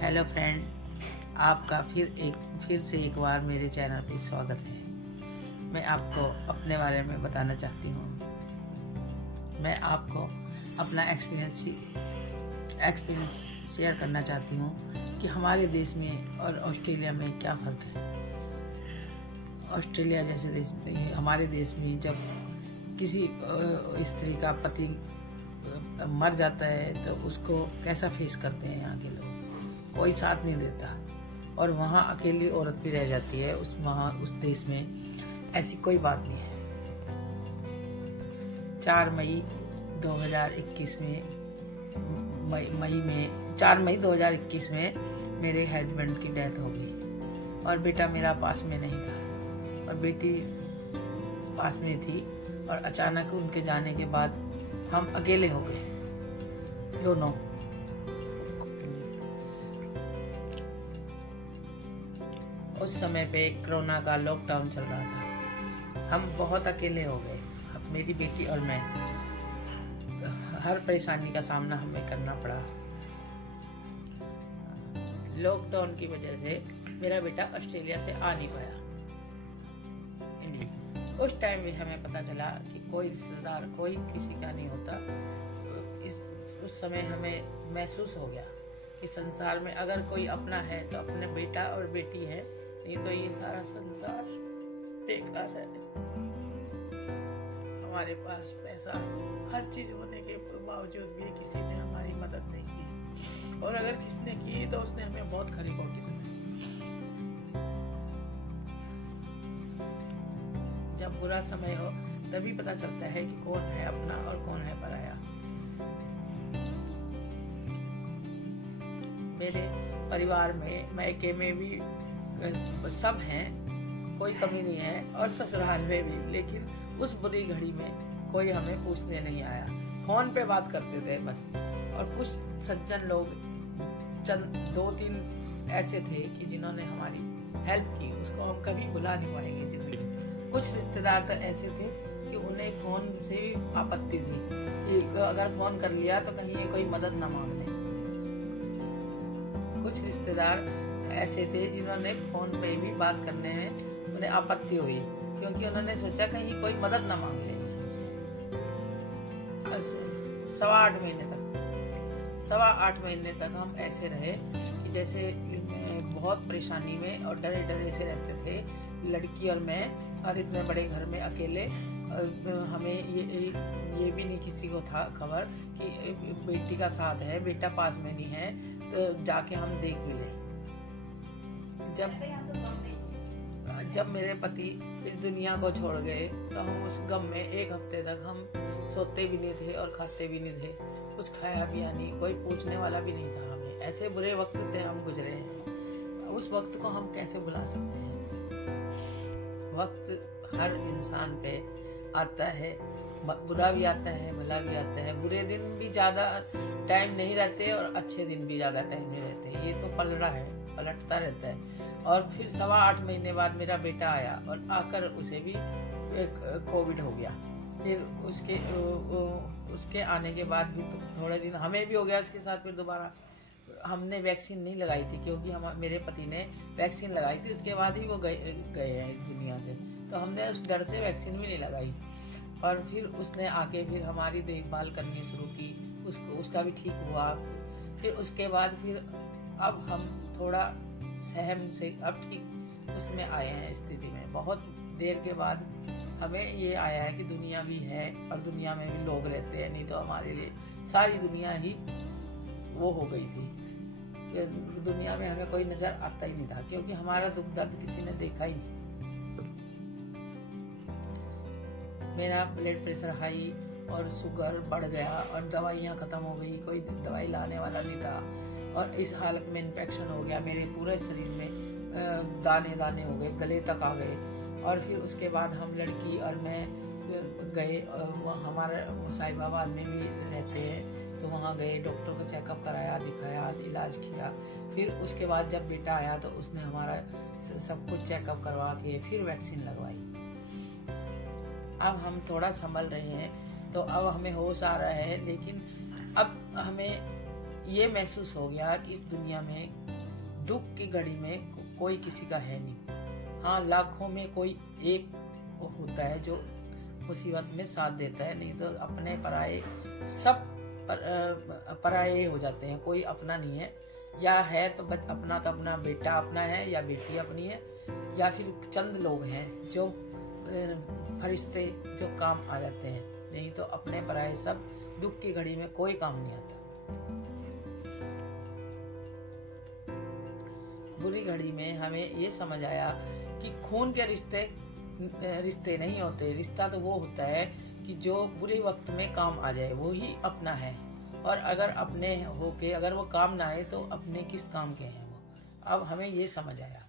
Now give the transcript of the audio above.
Hello friend, आपका फिर से एक बार मेरे चैनल पे स्वागत है। मैं आपको अपने बारे में बताना चाहती हूँ। मैं आपको अपना एक्सपीरियंस शेयर करना चाहती हूँ कि हमारे देश में और ऑस्ट्रेलिया में क्या फ़र्क है। ऑस्ट्रेलिया जैसे देश में, हमारे देश में जब किसी स्त्री का पति मर जाता है तो उसको कैसा फेस करते हैं यहाँ के लोग। कोई साथ नहीं देता और वहाँ अकेली औरत भी रह जाती है। उस देश में ऐसी कोई बात नहीं है। 4 मई 2021 में 4 मई 2021 में मेरे हस्बैंड की डेथ हो गई और बेटा मेरा पास में नहीं था और बेटी पास में थी और अचानक उनके जाने के बाद हम अकेले हो गए दोनों। उस समय पे कोरोना का लॉकडाउन चल रहा था। हम बहुत अकेले हो गए, मेरी बेटी और मैं। हर परेशानी का सामना हमें करना पड़ा। लॉकडाउन की वजह से मेरा बेटा ऑस्ट्रेलिया से आ नहीं पाया इंडिया। उस टाइम भी हमें पता चला कि कोई रिश्तेदार कोई किसी का नहीं होता। उस समय हमें महसूस हो गया कि संसार में अगर कोई अपना है तो अपने बेटा और बेटी है, नहीं तो ये सारा संसार बेकार है। हमारे पास पैसा हर चीज होने के बावजूद भी किसी ने हमारी मदद नहीं की, और अगर किसने की तो उसने हमें बहुत खरी खोटी सुनाई। जब बुरा समय हो तभी पता चलता है कि कौन है अपना और कौन है पराया। मेरे परिवार में मायके में भी सब हैं, कोई कमी नहीं है, और ससुराल में भी। लेकिन उस बुरी घड़ी में कोई हमें पूछने नहीं आया। फोन पे बात करते थे बस। और कुछ सज्जन लोग 2-3 ऐसे थे कि जिन्होंने हमारी हेल्प की, उसको हम कभी भुला नहीं पाएंगे जिंदगी में। कुछ रिश्तेदार तो ऐसे थे कि उन्हें फोन से भी आपत्ति थी कि अगर फोन कर लिया तो कहीं ये कोई मदद ना मांग ले। कुछ रिश्तेदार ऐसे थे जिन्होंने फोन पे भी बात करने में उन्हें आपत्ति हुई, क्योंकि उन्होंने सोचा कहीं कोई मदद ना मांग ले। 8 महीने तक हम ऐसे रहे कि जैसे बहुत परेशानी में और डरे डरे से रहते थे, लड़की और मैं। और इतने बड़े घर में अकेले, हमें ये भी नहीं किसी को था खबर कि बेटी का साथ है, बेटा पास में नहीं है, तो जाके हम देख भी लें। जब मेरे पति इस दुनिया को छोड़ गए तो हम उस गम में 1 हफ्ते तक हम सोते भी नहीं थे और खाते भी नहीं थे, कुछ खाया पिया नहीं, कोई पूछने वाला भी नहीं था हमें। ऐसे बुरे वक्त से हम गुजरे हैं। उस वक्त को हम कैसे भुला सकते हैं। वक्त हर इंसान पे आता है, बुरा भी आता है, भला भी आता है। बुरे दिन भी ज्यादा टाइम नहीं रहते और अच्छे दिन भी ज्यादा टाइम नहीं रहते। ये तो पलड़ा है, पलटता रहता है। और फिर 8.25 महीने बाद मेरा बेटा आया और आकर उसे भी कोविड हो गया। फिर उसके आने के बाद भी थोड़े दिन हमें भी हो गया। इसके साथ फिर दोबारा हमने वैक्सीन नहीं लगाई थी, क्योंकि मेरे पति ने वैक्सीन लगाई थी, उसके बाद ही वो गए हैं दुनिया से। तो हमने उस डर से वैक्सीन भी नहीं लगाई। और फिर उसने आके फिर हमारी देखभाल करनी शुरू की, उसका भी ठीक हुआ। फिर उसके बाद फिर अब हम थोड़ा सहम से अब ठीक उसमें आए हैं स्थिति में। बहुत देर के बाद हमें ये आया है कि दुनिया भी है और दुनिया में भी लोग रहते हैं, नहीं तो हमारे लिए सारी दुनिया ही वो हो गई थी। दुनिया में हमें कोई नजर आता ही नहीं था, क्योंकि हमारा दुख दर्द किसी ने देखा ही नहीं। मेरा ब्लड प्रेशर हाई और शुगर बढ़ गया और दवाइयाँ खत्म हो गई, कोई दवाई लाने वाला नहीं था। और इस हालत में इन्फेक्शन हो गया, मेरे पूरे शरीर में दाने दाने हो गए, गले तक आ गए। और फिर उसके बाद हम लड़की और मैं गए, हमारे साहिबाबाद में भी रहते हैं, तो वहाँ गए, डॉक्टर को चेकअप कराया, दिखाया, इलाज किया। फिर उसके बाद जब बेटा आया तो उसने हमारा सब कुछ चेकअप करवा के फिर वैक्सीन लगवाई। अब हम थोड़ा संभल रहे हैं, तो अब हमें होश आ रहा है। लेकिन अब हमें ये महसूस हो गया कि इस दुनिया में दुख की घड़ी में कोई किसी का है नहीं। हाँ, लाखों में कोई एक होता है जो मुसीबत में साथ देता है, नहीं तो अपने पराये सब पराये हो जाते हैं, कोई अपना नहीं है। या है तो अपना तो अपना बेटा अपना है या बेटी अपनी है, या फिर चंद लोग हैं जो फरिश्ते जो काम आ जाते हैं, नहीं तो अपने पराये सब दुख की घड़ी में कोई काम नहीं आता। बुरी घड़ी में हमें ये समझ आया कि खून के रिश्ते नहीं होते। रिश्ता तो वो होता है कि जो बुरे वक्त में काम आ जाए, वो ही अपना है। और अगर अपने होके अगर वो काम ना आए तो अपने किस काम के हैं वो। अब हमें ये समझ आया।